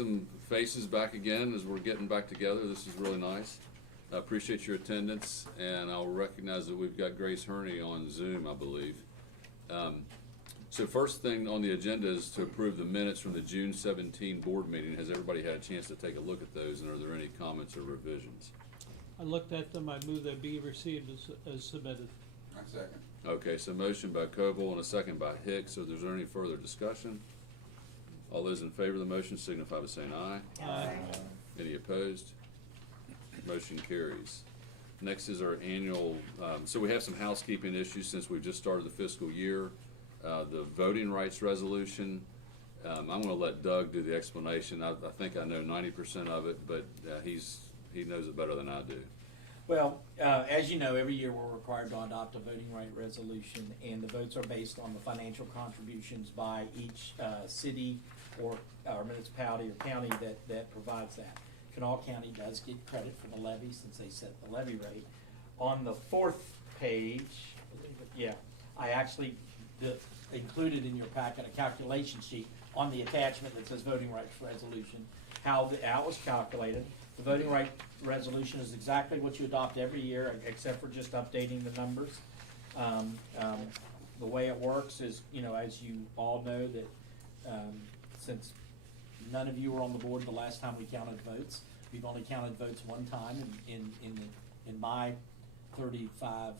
some faces back again as we're getting back together. This is really nice. I appreciate your attendance, and I'll recognize that we've got Grace Herney on Zoom, I believe. So first thing on the agenda is to approve the minutes from the June 17 board meeting. Has everybody had a chance to take a look at those, and are there any comments or revisions? I looked at them, I move they be received as submitted. I second. Okay, so motion by Koval and a second by Hicks. So is there any further discussion? All those in favor of the motion signify by saying aye. Aye. Any opposed? Motion carries. Next is our annual, so we have some housekeeping issues since we've just started the fiscal year. The voting rights resolution, I'm gonna let Doug do the explanation. I think I know 90% of it, but he knows it better than I do. Well, as you know, every year we're required to adopt a voting right resolution, and the votes are based on the financial contributions by each city or municipality or county that provides that. Kanawha County does get credit for the levy since they set the levy rate. On the fourth page, yeah, I actually included in your packet a calculation sheet on the attachment that says voting rights resolution, how it was calculated. The voting right resolution is exactly what you adopt every year, except for just updating the numbers. The way it works is, you know, as you all know, that since none of you were on the board the last time we counted votes, we've only counted votes one time in my 34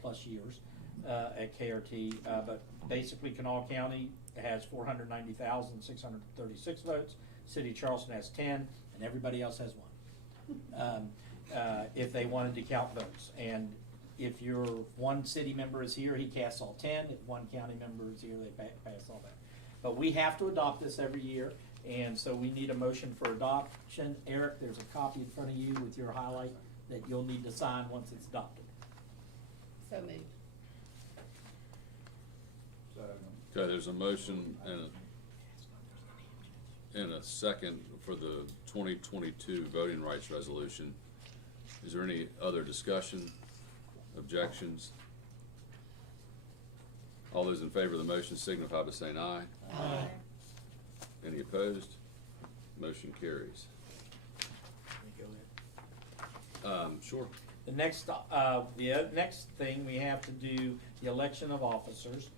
plus years at KRT. But basically, Kanawha County has 490,636 votes. City of Charleston has 10, and everybody else has 1. If they wanted to count votes, and if your one city member is here, he casts all 10. If one county member is here, they pass all that. But we have to adopt this every year, and so we need a motion for adoption. Eric, there's a copy in front of you with your highlight that you'll need to sign once it's adopted. So moved. Okay, there's a motion and a second for the 2022 voting rights resolution. Is there any other discussion, objections? All those in favor of the motion signify by saying aye. Aye. Any opposed? Motion carries. Sure. The next thing we have to do the election of officers,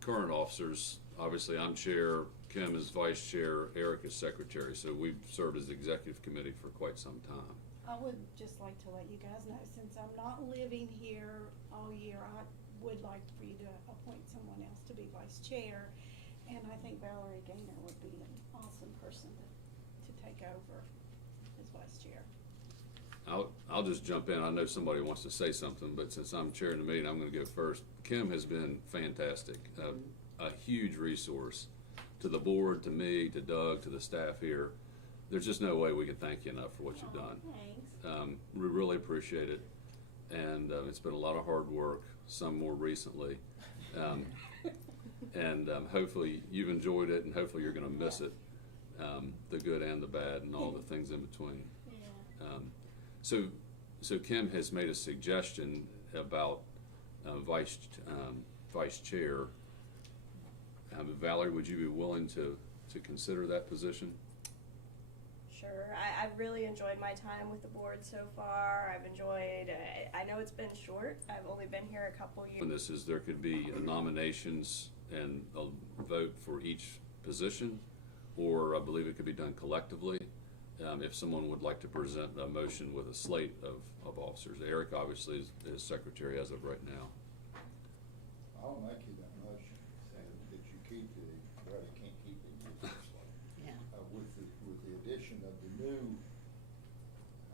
Current officers, obviously I'm chair, Kim is vice chair, Eric is secretary, so we've served as the executive committee for quite some time. I would just like to let you guys know, since I'm not living here all year, I would like for you to appoint someone else to be vice chair. And I think Valerie Gaynor would be an awesome person to take over as vice chair. I'll just jump in. I know somebody wants to say something, but since I'm chairing the meeting, I'm going to go first. Kim has been fantastic, a huge resource to the board, to me, to Doug, to the staff here. There's just no way we can thank you enough for what you've done. Thanks. We really appreciate it, and it's been a lot of hard work, some more recently. Hopefully you've enjoyed it, and hopefully you're going to miss it, the good and the bad and all the things in between. Yeah. So Kim has made a suggestion about vice chair. Valerie, would you be willing to consider that position? Sure. I've really enjoyed my time with the board so far. I've enjoyed, I know it's been short. I've only been here a couple years. And this is, there could be nominations and a vote for each position, or I believe it could be done collectively. If someone would like to present a motion with a slate of officers. Eric obviously is secretary as of right now. I'll make you that motion, that you keep well, you can't keep it. Yeah. With the addition of the new,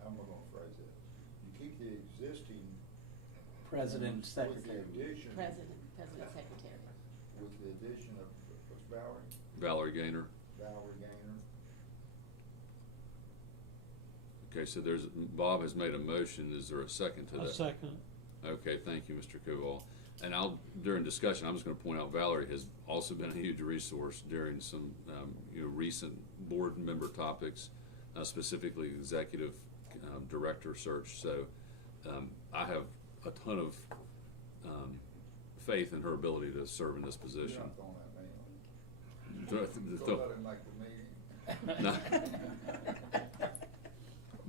how am I gonna phrase it? You keep the existing. President, secretary. With the addition. President, secretary. With the addition of, what's Valerie? Valerie Gaynor. Valerie Gaynor. Okay, so Bob has made a motion. Is there a second to that? A second. Okay, thank you, Mr. Koval. And during discussion, I'm just going to point out Valerie has also been a huge resource during some recent board member topics, specifically executive director search. So I have a ton of faith in her ability to serve in this position. You're not throwing that Go let him make the meeting. No.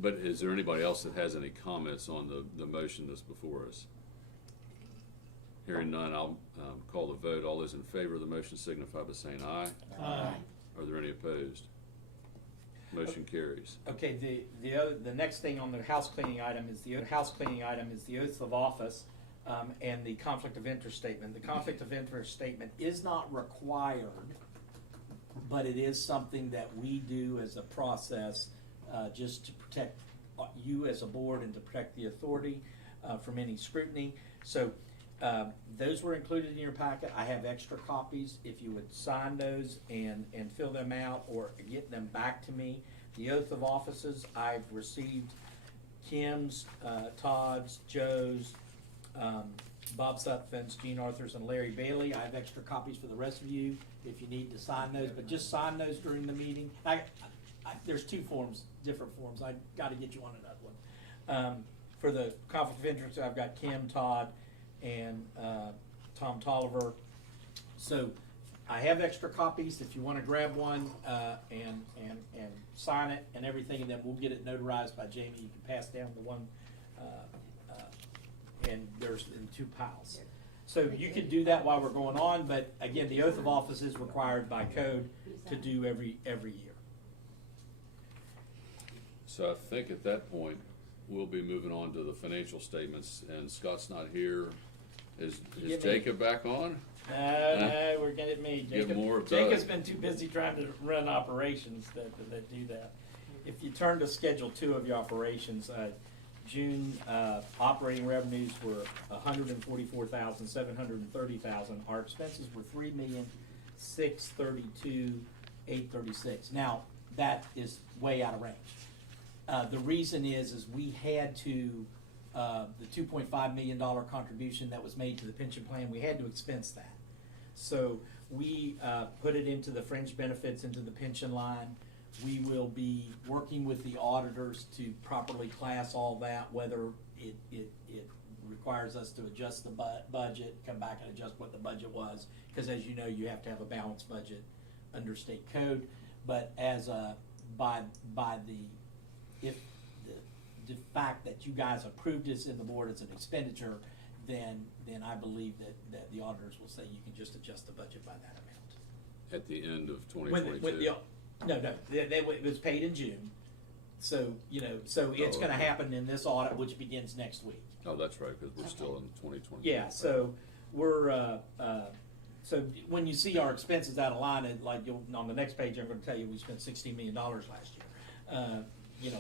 But is there anybody else that has any comments on the motion that's before us? Hearing none, I'll call the vote. All those in favor of the motion signify by saying aye. Aye. Are there any opposed? Motion carries. Okay, the next thing on the house cleaning item is the oaths of office, and the conflict of interest statement. The conflict of interest statement is not required, but it is something that we do as a process, just to protect you as a board and to protect the authority from any scrutiny. So those were included in your packet. I have extra copies if you would sign those and fill them out or get them back to me. The oath of offices, I've received Kim's, Todd's, Joe's, Bob Sutphen's, Gene Arthur's, and Larry Bailey. I have extra copies for the rest of you if you need to sign those, but just sign those during the meeting. There's two forms, different forms. I got to get you on another one. For the conflict of interest, I've got Kim, Todd, and Tom Tolliver. So I have extra copies if you want to grab one and sign it and everything, and then we'll get it notarized by Jamie. You can pass down the one, and there's in two piles. So you can do that while we're going on, but again, the oath of office is required by code to do every year. So I think at that point, we'll be moving on to the financial statements, and Scott's not here. Is Jacob back on? No, we're getting me. Get more of Jacob's Doug. been too busy trying to run operations that do that. If you turn to Schedule 2 of your operations, June operating revenues were $144,730,000. Our expenses were $3,632,836. Now that is way out of range. The reason is we had to the $2.5 million contribution that was made to the pension plan. We had to expense that. So we put it into the fringe benefits into the pension line. We will be working with the auditors to properly class all that, whether it requires us to adjust the budget, come back and adjust what the budget was, because as you know, you have to have a balanced budget under state code. But as if the fact that you guys approved this in the board as an expenditure, then I believe that the auditors will say you can just adjust the budget by that amount. At the end of 2022? It was paid in June. So, it's okay. gonna happen in this audit, which begins next week. Oh, that's right, because we're still in 2020. Yeah, so we're, so when you see our expenses out of line, on the next page, I'm gonna tell you we spent $16 million last year.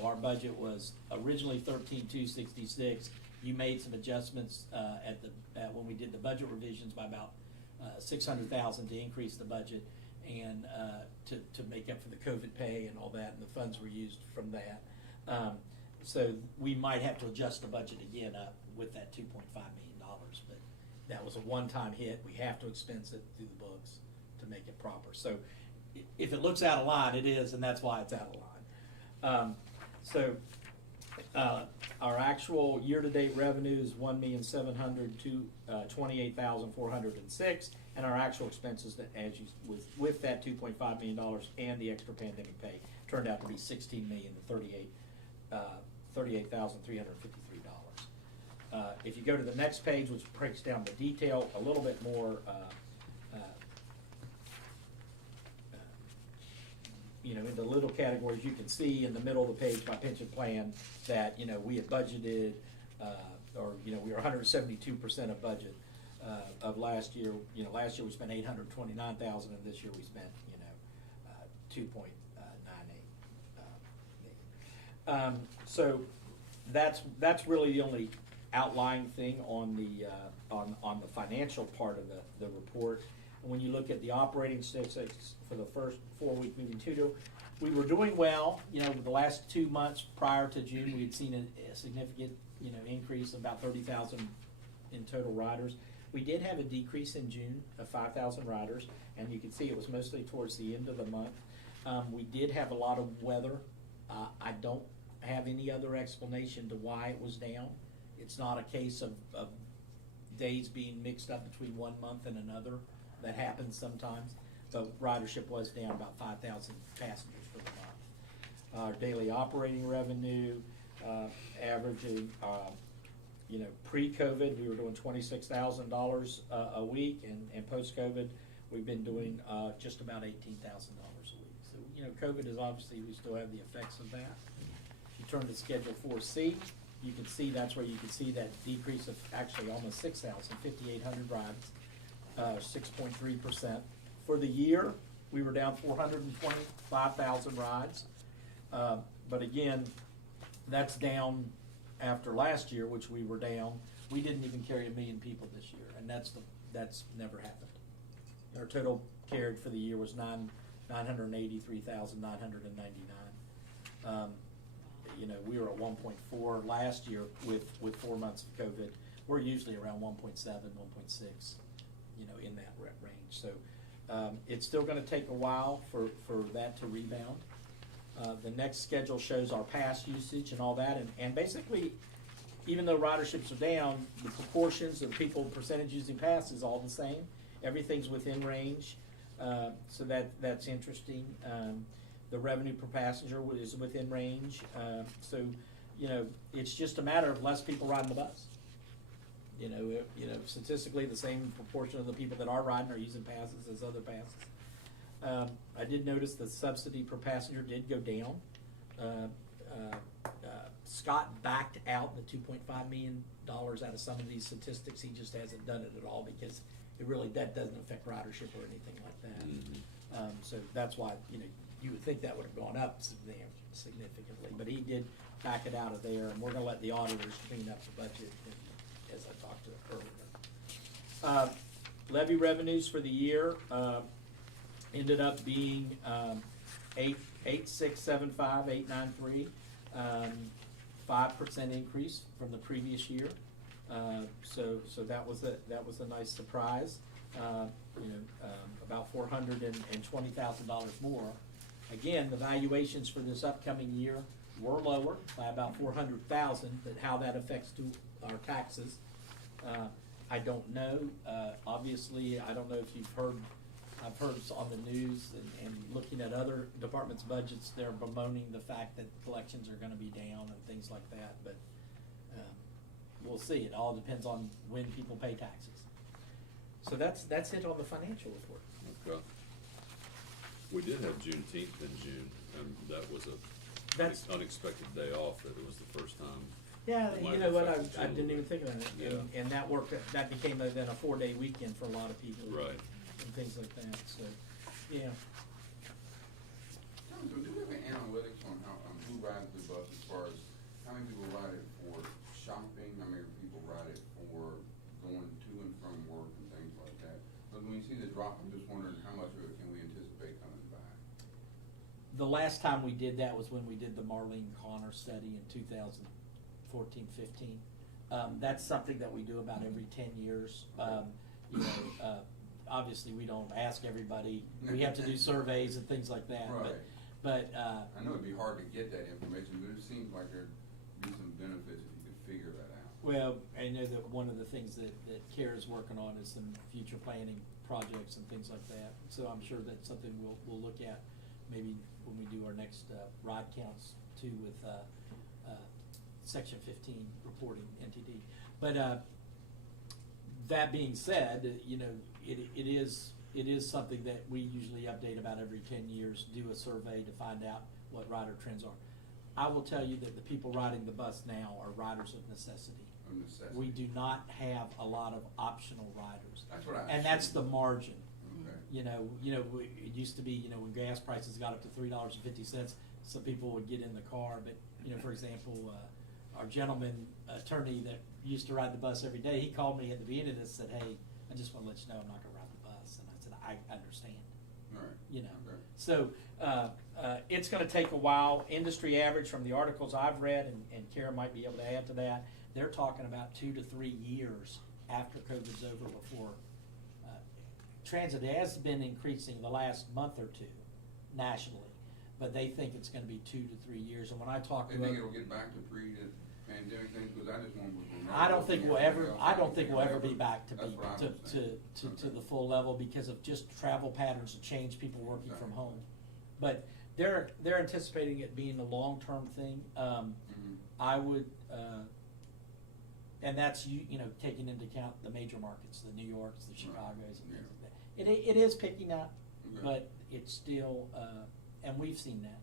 Our budget was originally $13,266. You made some adjustments when we did the budget revisions by about $600,000 to increase the budget and to make up for the COVID pay and all that, and the funds were used from that. So we might have to adjust the budget again up with that $2.5 million, but that was a one-time hit. We have to expense it through the books to make it proper. So if it looks out of line, it is, and that's why it's out of line. Our actual year-to-date revenue is $1,728,406, and our actual expenses with that $2.5 million and the extra pandemic pay turned out to be $16,038,353. If you go to the next page, which breaks down the detail a little bit more, in the little categories, you can see in the middle of the page by pension plan that, we had budgeted, we were 172% of budget of last year. Last year we spent $829,000, and this year we spent, $2.98 million. So that's really the only outlying thing on the financial part of the report. And when you look at the operating statistics for the first 4-week moving to, we were doing well. The last 2 months prior to June, we had seen a significant, increase of about 30,000 in total riders. We did have a decrease in June of 5,000 riders, and you can see it was mostly towards the end of the month. We did have a lot of weather. I don't have any other explanation to why it was down. It's not a case of days being mixed up between one month and another. That happens sometimes. the ridership was down about 5,000 passengers for the month. Our daily operating revenue, averaging, pre-COVID, we were doing $26,000 a week, and post-COVID, we've been doing just about $18,000 a week. So, COVID is obviously, we still have the effects of that. If you turn to Schedule 4C, you can see that's where you can see that decrease of actually almost 5,800 rides, 6.3%. For the year, we were down 425,000 rides. But again, that's down after last year, which we were down. We didn't even carry 1 million people this year, and that's never happened. Our total carried for the year was 983,999. We were at 1.4 last year with 4 months of COVID. We're usually around 1.7, 1.6, in that range. So it's still going to take a while for that to rebound. The next schedule shows our pass usage and all that, and basically, even though riderships are down, the proportions of people, percentage using pass is all the same. Everything's within range, so that's interesting. The revenue per passenger is within range, so it's just a matter of less people riding the bus. Statistically, the same proportion of the people that are riding are using passes as other passes. I did notice the subsidy per passenger did go down. Scott backed out the $2.5 million out of some of these statistics. He just hasn't done it at all because that doesn't affect ridership or anything like that. Mm-hmm. So that's why, you would think that would have gone up significantly, but he did back it out of there, and we're gonna let the auditors clean up the budget, as I talked to earlier. Levy revenues for the year, ended up being 8,675,893, 5% increase from the previous year. So that was a nice surprise. About $420,000 more. Again, the valuations for this upcoming year were lower by about $400,000. But how that affects to our taxes, I don't know. Obviously, I don't know if you've heard. I've heard on the news and looking at other departments' budgets, they're bemoaning the fact that collections are going to be down and things like that. But we'll see. It all depends on when people pay taxes. So that's it on the financial report. Okay. We did have Juneteenth in June, and that was an unexpected day off. That it was the first time. Yeah, It you might know what? affect I it a didn't little even think about it. Yeah. And that worked. That became then a 4-day weekend for a lot of people. Right. And things like that. So, yeah. Do we have any analytics on who rides the bus as far as how many people ride it for shopping? How many people ride it for going to and from work and things like that? But when you see the drop, I'm just wondering how much of it can we anticipate coming back? The last time we did that was when we did the Marlene Connor study in 2014-15. That's something that we do about every 10 years. Obviously, we don't ask everybody. We have to do surveys and things like that. Right. But I know it'd be hard to get that information, but it seems like there'd be some benefits if you could figure that out. well, I know that one of the things that CARE is working on is some future planning projects and things like that. So I'm sure that's something we'll look at maybe when we do our next ride counts too with Section 15 reporting NTD. But that being said, it is something that we usually update about every 10 years, do a survey to find out what rider trends are. I will tell you that the people riding the bus now are riders of necessity. Of necessity. We do not have a lot of optional riders. That's what I And that's the assumed. margin. Okay. It used to be, when gas prices got up to $3.50, some people would get in the car. But, for example, our gentleman attorney that used to ride the bus every day, he called me at the beginning and said, "Hey, I just want to let you know I'm not going to ride the bus." And I said, "I understand." All right. Okay. So it's going to take a while. Industry average from the articles I've read, and Kara might be able to add to that, they're talking about 2 to 3 years after COVID's over before transit has been increasing the last month or two nationally, but they think it's going to be 2 to 3 years. And when I talk They to think other- it'll get back to pre-COVID pandemic thing, because I just want to. I don't think we'll ever, I don't think we'll ever be back to That's be, what I was saying. to the full level because of just travel patterns have changed, people working from home. But they're anticipating it being a long-term thing. Mhm. I would, and that's you know, taking into account the major markets, the New Yorks, the Chicagos and things like that. It is picking up, Okay. but it's still, and we've seen that.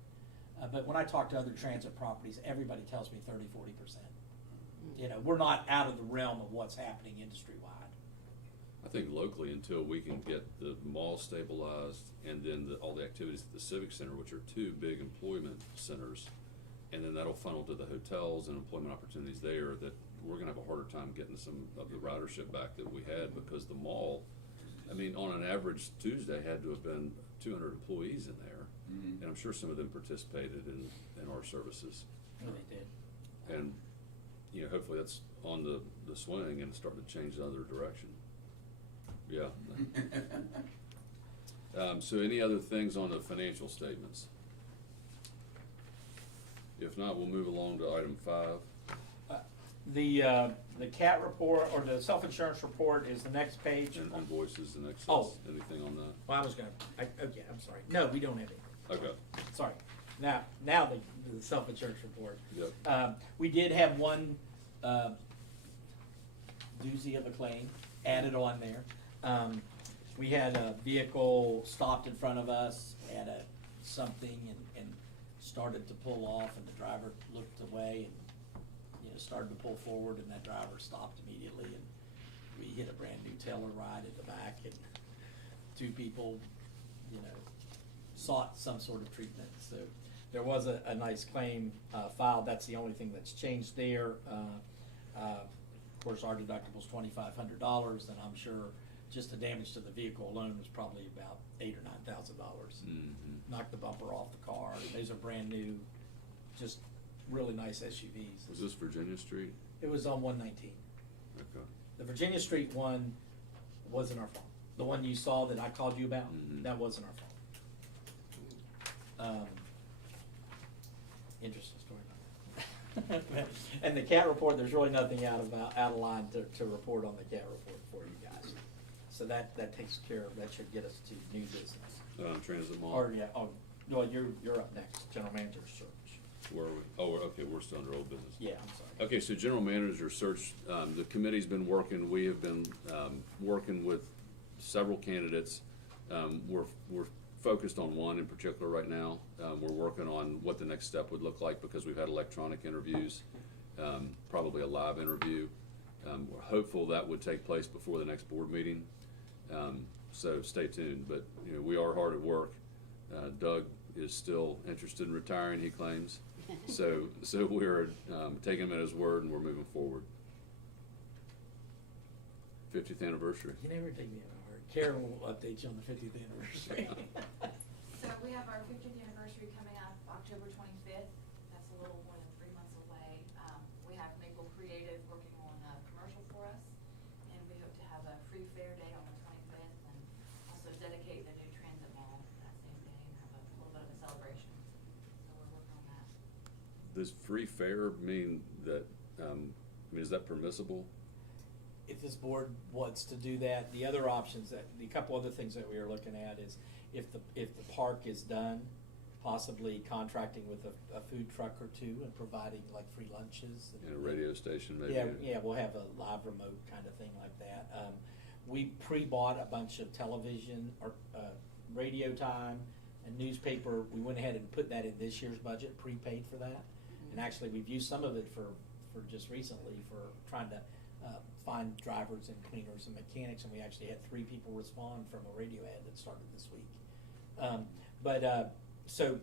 But when I talk to other transit properties, everybody tells me 30–40%. You know, we're not out of the realm of what's happening industry-wide. I think locally, until we can get the mall stabilized and then all the activities at the Civic Center, which are two big employment centers, and then that'll funnel to the hotels and employment opportunities there, that we're gonna have a harder time getting some of the ridership back that we had, because the mall, I mean, on an average Tuesday, had to have been 200 employees in there. Mhm. And I'm sure some of them participated in our services. No, they did. And, you know, hopefully that's on the swing and starting to change the other direction. Yeah. So any other things on the financial statements? If not, we'll move along to item 5. The CAT report, or the self-insurance report, is the next page. And invoices and excess, Oh. anything on that? Well, I was gonna, okay, I'm sorry. No, we don't have anything. Okay, Sorry. Now the self-insurance report. yep. We did have one doozy of a claim added on there. We had a vehicle stopped in front of us at something and started to pull off, and the driver looked away and, you know, started to pull forward, and that driver stopped immediately, and we hit a brand new Telluride in the back, and 2 people, you know, sought some sort of treatment. So there was a nice claim filed. That's the only thing that's changed there. Of course, our deductible's $2,500, and I'm sure just the damage to the vehicle alone was probably about $8,000 or $9,000. Mhm. Knocked the bumper off the car. Those are brand new, just really nice SUVs. Was this Virginia Street? It was on 119. Okay. The Virginia Street one wasn't our fault. The one you saw that I called you about, Mhm. that wasn't our fault. Interesting story about that. And the CAT report, there's really nothing out of line to report on the CAT report for you guys. So that takes care of, that should get us to new business. Transit mall? Or, yeah, well, you're up next, general manager search. Where are we? Oh, okay, we're still under old business. Yeah, I'm sorry. Okay, so general manager search, the committee's been working, we have been, working with several candidates. We're focused on one in particular right now. We're working on what the next step would look like, because we've had electronic interviews, probably a live interview. We're hopeful that would take place before the next board meeting. So stay tuned, but, you know, we are hard at work. Doug is still interested in retiring, he claims. So we're taking him at his word, and we're moving forward. 50th anniversary. You never take me at my word. Karen will update you on the 50th anniversary. So we have our 50th anniversary coming up October 25th. That's a little more than 3 months away. We have Maple Creative working on a commercial for us, and we hope to have a free fair day on the 25th, and also dedicate the new transit mall that same day and have a little bit of a celebration. So we're working on that. Does free fare mean that, is that permissible? If this board wants to do that, the other options, the couple other things that we are looking at is if the park is done, possibly contracting with a food truck or two and providing like free lunches. In a radio station, maybe? Yeah, we'll have a live remote kind of thing like that. We pre-bought a bunch of television or radio time and newspaper. We went ahead and put that in this year's budget, prepaid for that. And actually, we've used some of it for just recently for trying to find drivers and cleaners and mechanics, and we actually had 3 people respond from a radio ad that started this week. So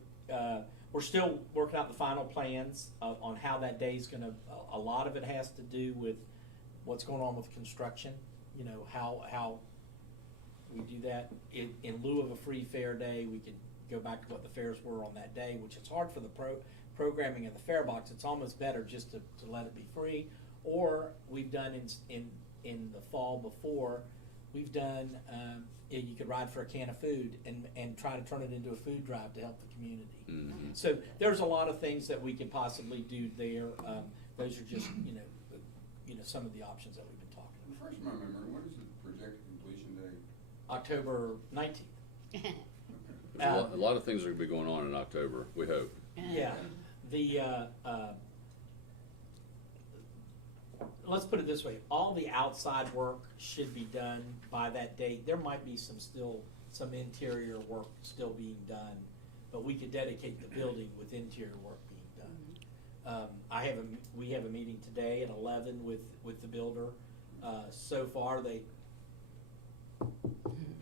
we're still working out the final plans on how that day's gonna, a lot of it has to do with what's going on with construction, you know, how we do that. In lieu of a free fair day, we could go back to what the fairs were on that day, which is hard for the programming of the fare box. It's almost better just to let it be free. Or we've done in the fall before, we've done, you could ride for a can of food and try to turn it into a food drive to help the community. Mhm. So there's a lot of things that we could possibly do there. those are just, some of the options that we've been talking about. Refresh my memory, what is the projected completion date? October 19th. There's a lot of things are gonna be going on in October, we hope. Yeah, let's put it this way, all the outside work should be done by that date. There might be some interior work still being done, but we could dedicate the building with interior work being done. We have a meeting today at 11 with the builder. So far,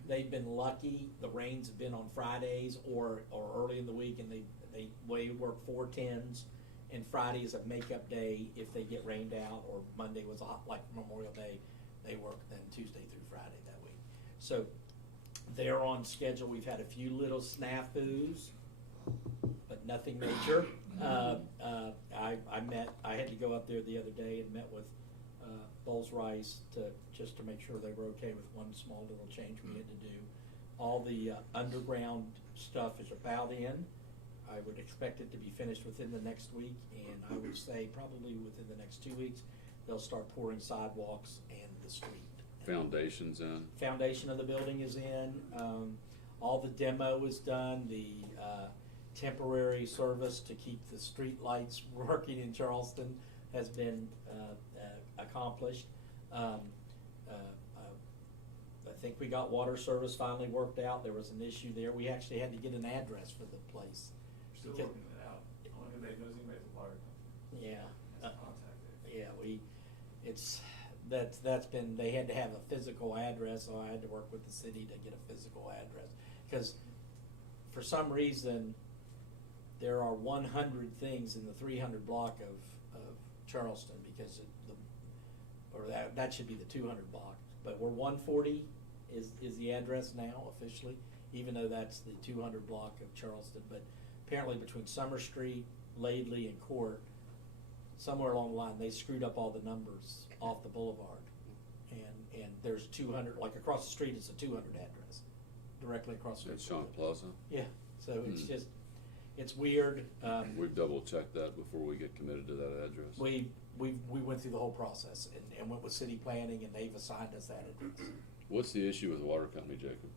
they've been lucky. The rains have been on Fridays or early in the week, and they work 4/10s, and Friday is a makeup day if they get rained out, or Monday was like Memorial Day. They work then Tuesday through Friday that week. So they're on schedule. We've had a few little snafus, but nothing major. I had to go up there the other day and met with Bowles Rice just to make sure they were okay with one small little change we had to do. All the underground stuff is about in. I would expect it to be finished within the next week, and I would say probably within the next 2 weeks, they'll start pouring sidewalks and the street. Foundations in. Foundation of the building is in. All the demo is done. The temporary service to keep the street lights working in Charleston has been accomplished. I think we got water service finally worked out. There was an issue there. We actually had to get an address for the place. Still Because- working it out. Only they knows anybody at the water company. Yeah. Has contacted. Yeah, that's been, they had to have a physical address, so I had to work with the city to get a physical address. Because for some reason, there are 100 things in the 300 block of Charleston, because that should be the 200 block. But we're 140 is the address now officially, even though that's the 200 block of Charleston. But apparently between Summer Street, Laidley, and Court, somewhere along the line, they screwed up all the numbers off the boulevard. And there's 200, like across the street, it's a 200 address, directly across the At street. Sean Plaza. Yeah, so it's just, it's weird. We've double checked that before we get committed to that address. We went through the whole process and went with city planning, and they've assigned us that address. What's the issue with the water company, Jacob?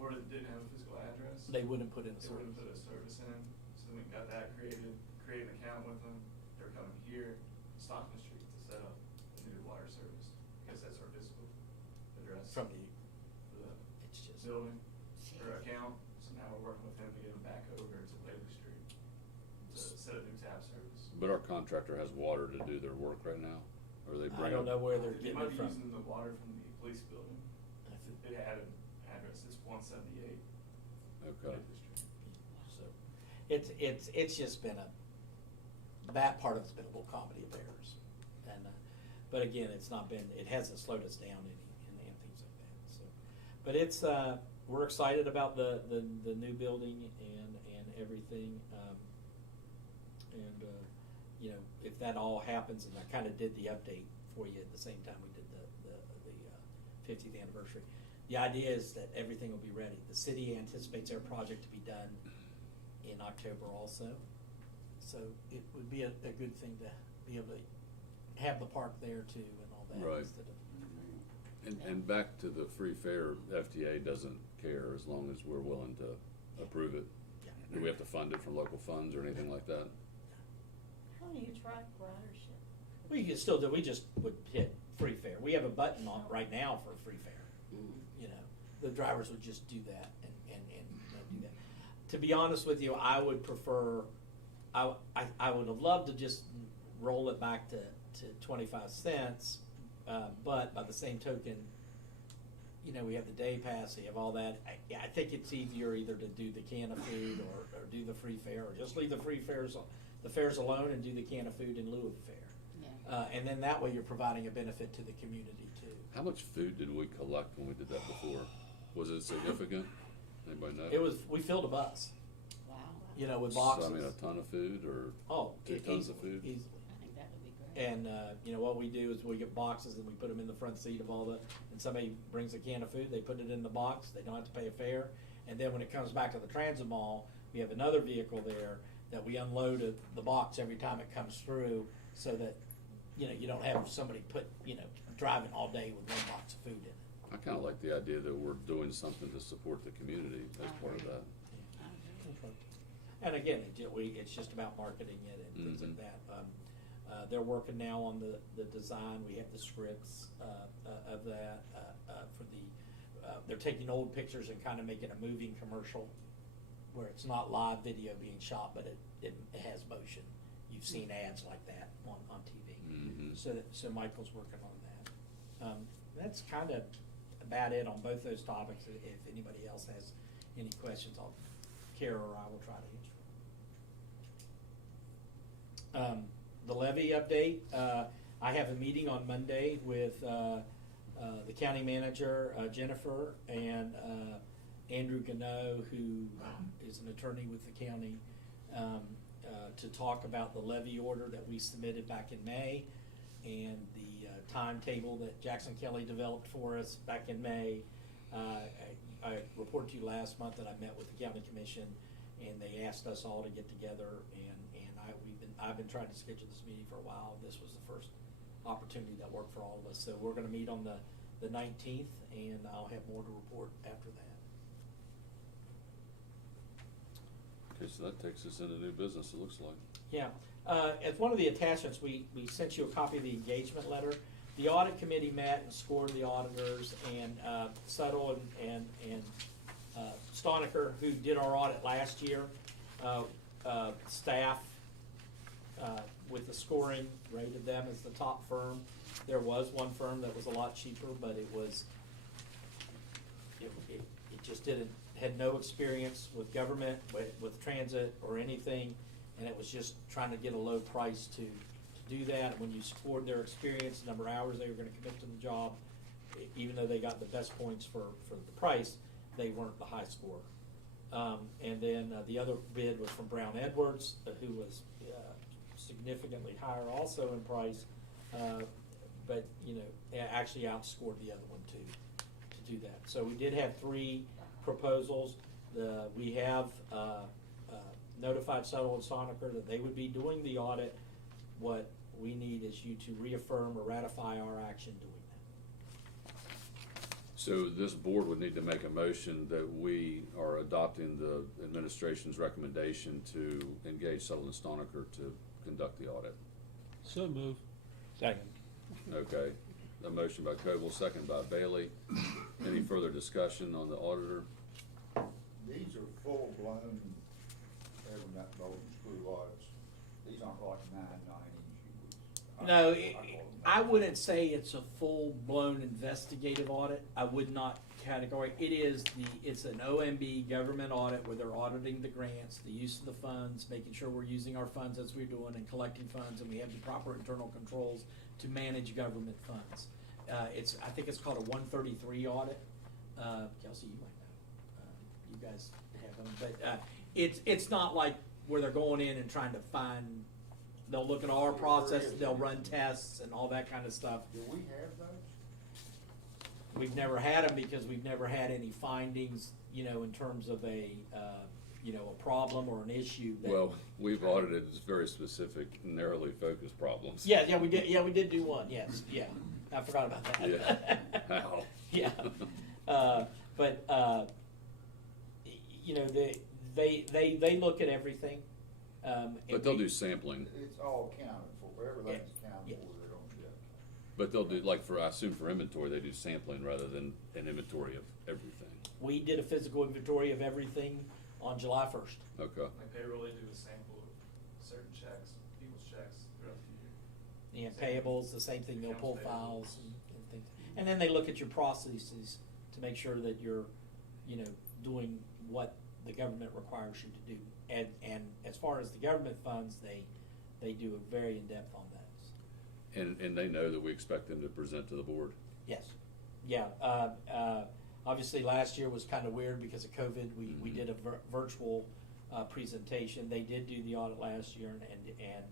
Or it didn't have a physical address. They wouldn't put in a They wouldn't service. put a service in, so then we got that created an account with them. They're coming here, Stockton Street, to set up a new water service, because that's our physical address. From the, For the it's just. building, or account, so now we're working with them to get them back over to Latham Street to set a new tap service. But our contractor has water to do their work right now, or they I bring don't it? know where they're They getting might it be from. using the water from the police building. I think- It had an address, it's 178. Okay. Latham Street. So, it's just been that part of it's been a little comedy of errors. And, but again, it hasn't slowed us down any things like that, so. But it's, we're excited about the new building and everything. If that all happens, and I kinda did the update for you at the same time we did the 50th anniversary. The idea is that everything will be ready. The city anticipates their project to be done in October also. So it would be a good thing to be able to have the park there too and all that. Right. Instead of, And back to the free fare, FTA doesn't care as long as we're willing to approve it. yeah. Do we have to fund it from local funds or anything like that? How do you track ridership? We could still do, we just would hit free fare. We have a button on right now for free fare. The drivers would just do that and do that. To be honest with you, I would prefer, I would have loved to just roll it back to 25 cents, but by the same token, we have the day pass, you have all that. I think it's easier either to do the can of food or do the free fare, or just leave the fares alone and do the can of food in lieu of the fare. And then that way you're providing a benefit to the community too. How much food did we collect when we did that before? Was it significant? Anybody know? We filled a bus, Wow. with So, boxes. I mean, a ton of food or Oh, 2 tons of easily, food? easily. I think that would be great. And, what we do is we get boxes and we put them in the front seat of and somebody brings a can of food, they put it in the box, they don't have to pay a fare. And then when it comes back to the transit mall, we have another vehicle there that we unload the box every time it comes through, so that, you know, you don't have somebody driving all day with one box of food in it. I kinda like the idea that we're doing something to support the community as part of that. And again, it's just about marketing it and things like that. They're working now on the design. We have the scripts of that for they're taking old pictures and kind of making a moving commercial where it's not live video being shot, but it has motion. You've seen ads like that on TV. Mhm. So Michael's working on that. That's kind of about it on both those topics. If anybody else has any questions, Kara or I will try to answer. The levy update, I have a meeting on Monday with the county manager, Jennifer, and Andrew Gano, who is an attorney with the county, to talk about the levy order that we submitted back in May and the timetable that Jackson Kelly developed for us back in May. I reported to you last month that I met with the county commission, and they asked us all to get together, and I've been trying to schedule this meeting for a while. This was the first opportunity that worked for all of us. So we're going to meet on the 19th, and I'll have more to report after that. Okay, so that takes us into new business, it looks like. Yeah. As one of the attachments, we sent you a copy of the engagement letter. The audit committee met and scored the auditors, and Suttle and Stoniker, who did our audit last year, staff with the scoring rated them as the top firm. There was one firm that was a lot cheaper, but it just had no experience with government, with transit or anything, and it was just trying to get a low price to do that. When you scored their experience, the number of hours they were going to commit to the job, even though they got the best points for the price, they weren't the high scorer. And then the other bid was from Brown Edwards, who was significantly higher also in price, but actually outscored the other one to do that. So we did have 3 proposals. We have notified Suttle and Stoniker that they would be doing the audit. What we need is you to reaffirm or ratify our action doing that. So this board would need to make a motion that we are adopting the administration's recommendation to engage Sutherland Stoniker to conduct the audit. So move. Second. Okay, a motion by Coble, second by Bailey. Any further discussion on the auditor? These are full-blown, every nut, bolt, and screw audits. These aren't like 990s. No, I wouldn't say it's a full-blown investigative audit. I would not categorize. It's an OMB government audit where they're auditing the grants, the use of the funds, making sure we're using our funds as we're doing and collecting funds, and we have the proper internal controls to manage government funds. I think it's called a 133 audit. Kelsey, you might know. You guys have them, but it's not like where they're going in and trying to find. They'll look at our process, they'll run tests and all that kind of stuff. Do we have those? We've never had them because we've never had any findings, in terms of a problem or an issue. Well, we've audited very specific, narrowly focused problems. Yeah, we did. Yeah, we did do one. Yes, yeah. I forgot about that. Yeah. How? Yeah, but they look at everything. But they'll do sampling. It's all counted for, everything's counted Yeah. for, they don't do that. But they'll do, I assume for inventory, they do sampling rather than an inventory of everything. We did a physical inventory of everything on July 1st. Okay. Like payroll, they do a sample of certain checks, people's checks throughout the year. And payables, the same thing, they'll pull files and things. And then they look at your processes to make sure that you're, doing what the government requires you to do. And as far as the government funds, they do a very in-depth on that. And they know that we expect them to present to the board? Yes. Yeah. Obviously, last year was kind of weird because of COVID. We did a virtual presentation. They did do the audit last year, and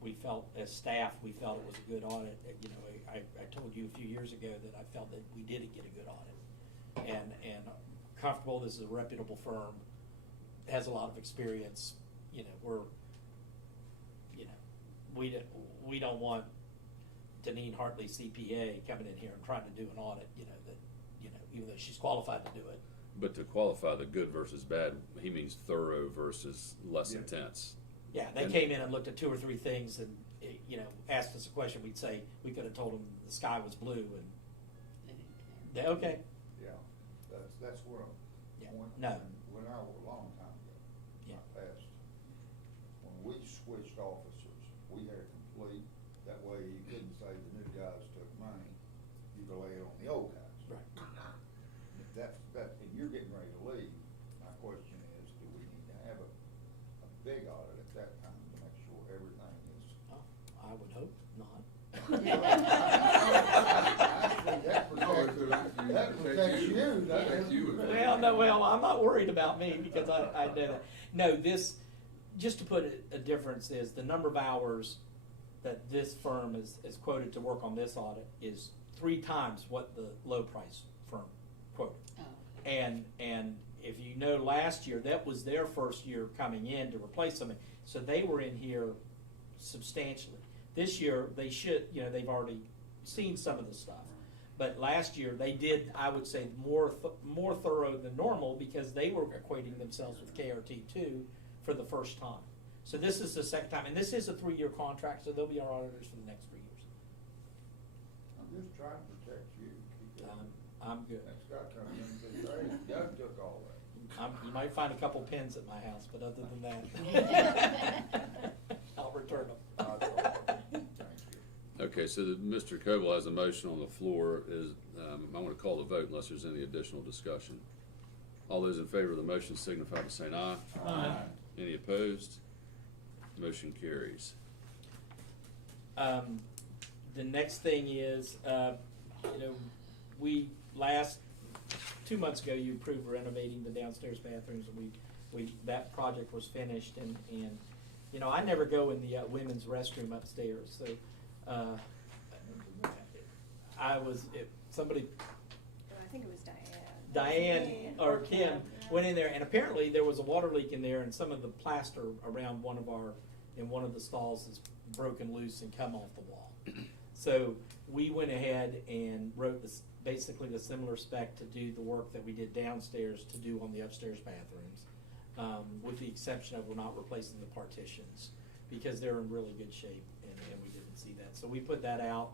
we felt, as staff, it was a good audit. I told you a few years ago that I felt that we did get a good audit, and comfortable. This is a reputable firm, has a lot of experience. we don't want Deneen Hartley CPA coming in here and trying to do an audit, even though she's qualified to do it. But to qualify the good versus bad, he means thorough versus less Yeah. intense. Yeah, they And- came in and looked at 2 or 3 things and, asked us a question, we'd say, we could have told them the sky was blue and they, okay, Yeah, that's where I'm. Yeah, when- no. When I was a long time ago, Yeah. my past, when we switched officers, we had complete, that way you couldn't say the new guys took money, you could lay it on the old guys. right. And you're getting ready to leave, my question is, do we need to have a big audit at that time to make sure everything is? Oh, I would hope not. Actually, that protects you. Protects you. Well, I'm not worried about me because I know that. No, this, just to put a difference is the number of hours that this firm is quoted to work on this audit is 3 times what the low price firm quoted. Oh. And if you know last year, that was their first year coming in to replace something. So they were in here substantially. This year, they should, they've already seen some of the stuff. But last year, they did, I would say, more thorough than normal because they were equating themselves with KRT2 for the first time. So this is the second time, and this is a 3-year contract, so they'll be our auditors for the next 3 years. I'm just trying to protect you. Keep that. I'm good. Next guy comes in and says, hey, Doug took all that. You might find a couple pins at my house, but other than that, I'll return them. Thank you. Okay, so Mr. Coble has a motion on the floor. I want to call the vote unless there's any additional discussion. All those in favor of the motion signify by saying aye. Aye. Any opposed? Motion carries. The next thing is, we last 2 months ago, you approved renovating the downstairs bathrooms, and that project was finished, and I never go in the women's restroom upstairs, so somebody, I think it was Diane. Diane or Kim Yeah. went in there, and apparently there was a water leak in there, and some of the plaster around one of the stalls is broken loose and come off the wall. So we went ahead and wrote basically the similar spec to do the work that we did downstairs to do on the upstairs bathrooms, with the exception of we're not replacing the partitions because they're in really good shape, and we didn't see that. So we put that out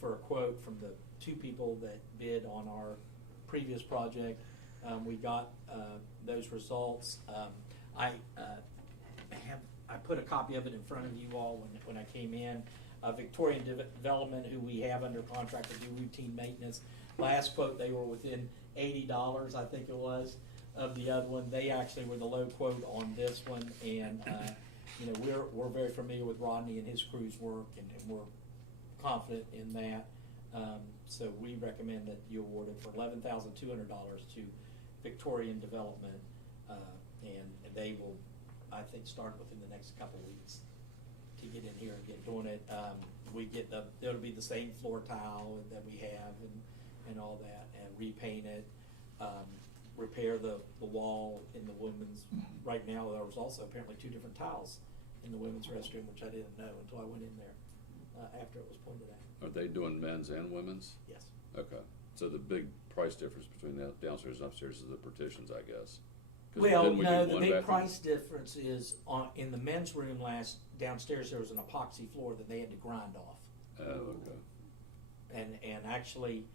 for a quote from the 2 people that bid on our previous project. We got those results. I put a copy of it in front of you all when I came in. Victorian Development, who we have under contract to do routine maintenance. Last quote, they were within $80, I think it was, of the other one. They actually were the low quote on this one, and we're very familiar with Rodney and his crew's work, and we're confident in that. So we recommend that you award it for $11,200 to Victorian Development, and they will, I think, start within the next couple of weeks to get in here and get doing it. It'll be the same floor tile that we have and all that, and repaint it, repair the wall in the women's. Right now, there was also apparently 2 different tiles in the women's restroom, which I didn't know until I went in there after it was pointed out. Are they doing men's and women's? Yes. Okay, so the big price difference between the downstairs and upstairs is the partitions, I guess. 'Cause Well, didn't we no, do the one big bathroom? price difference is in the men's room downstairs, there was an epoxy floor that they had to grind off. Oh, okay. And actually,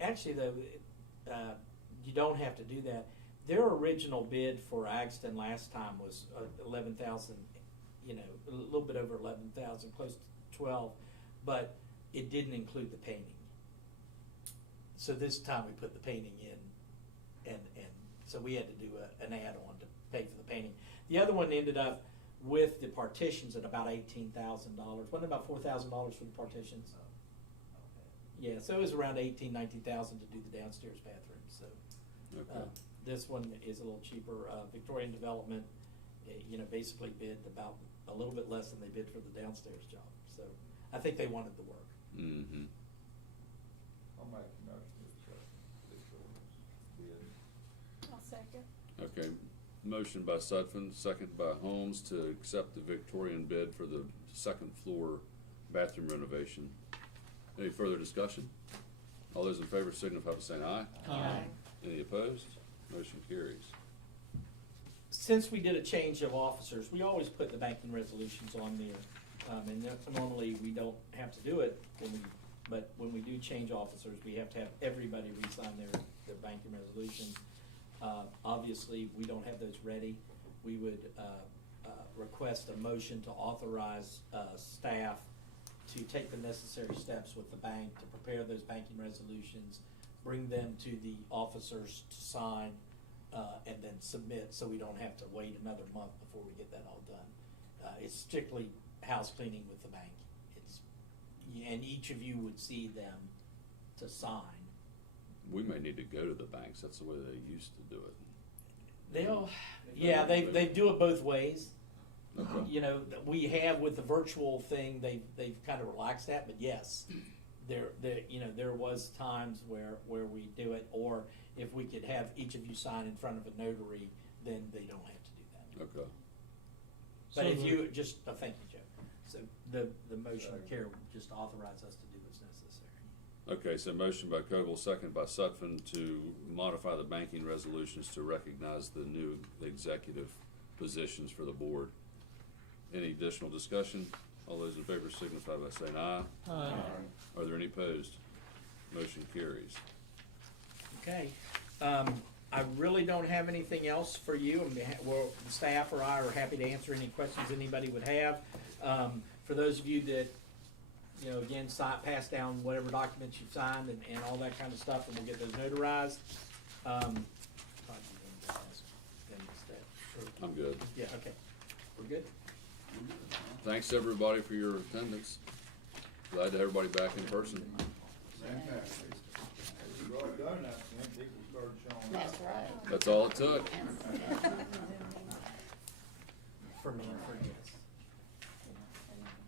actually though, you don't have to do that. Their original bid for Agston last time was 11,000, a little bit over 11,000, close to 12, but it didn't include the painting. So this time we put the painting in, and so we had to do an add-on to pay for the painting. The other one ended up with the partitions at about $18,000. Wasn't it about $4,000 for the partitions? Yeah, so it was around $18,000, $19,000 to do the downstairs bathroom. So Okay. this one is a little cheaper. Victorian Development, basically bid about a little bit less than they bid for the downstairs job. So I think they wanted the work. Mm-hmm. I'll make a motion to accept this ordinance bid. I'll second. Okay, Motion by Sutphen, second by Holmes to accept the Victorian bid for the second floor bathroom renovation. Any further discussion? All those in favor signify by saying aye. Aye. Any opposed? Motion carries. Since we did a change of officers, we always put the banking resolutions on there. Normally, we don't have to do it, but when we do change officers, we have to have everybody re-sign their banking resolutions. Obviously, we don't have those ready. We would request a motion to authorize staff to take the necessary steps with the bank to prepare those banking resolutions, bring them to the officers to sign, and then submit, so we don't have to wait another month before we get that all done. It's strictly house cleaning with the bank. And each of you would see them to sign. We may need to go to the banks. That's the way they used to do it. They do it both ways. Okay. You know, we have with the virtual thing, they've kind of relaxed that, but yes, there was times where we do it, or if we could have each of you sign in front of a notary, then they don't have to do that. Okay. But So if the- you, just, thank you, Joe. So the motion of care would just authorize us to do what's necessary. Okay, so motion by Koval, second by Sutphen to modify the banking resolutions to recognize the new executive positions for the board. Any additional discussion? All those in favor signify by saying aye. Aye. Are there any opposed? Motion carries. Okay, I really don't have anything else for you. Well, the staff or I are happy to answer any questions anybody would have. For those of you that, you know, again, pass down whatever documents you've signed and all that kind of stuff, and we'll get those notarized. I'm good. Yeah, okay. We're good? Thanks, everybody, for your attendance. Glad to have everybody back in person. Fantastic. You already done that, then people started showing up. That's right. That's all it took. For me, for yes.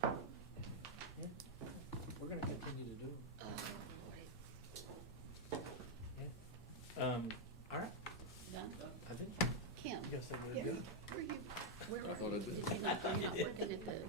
Yeah. We're gonna continue to do them. Yeah. All right, Done? I think, Kim, I guess we're good. were you, where I thought I did. you not, not working at the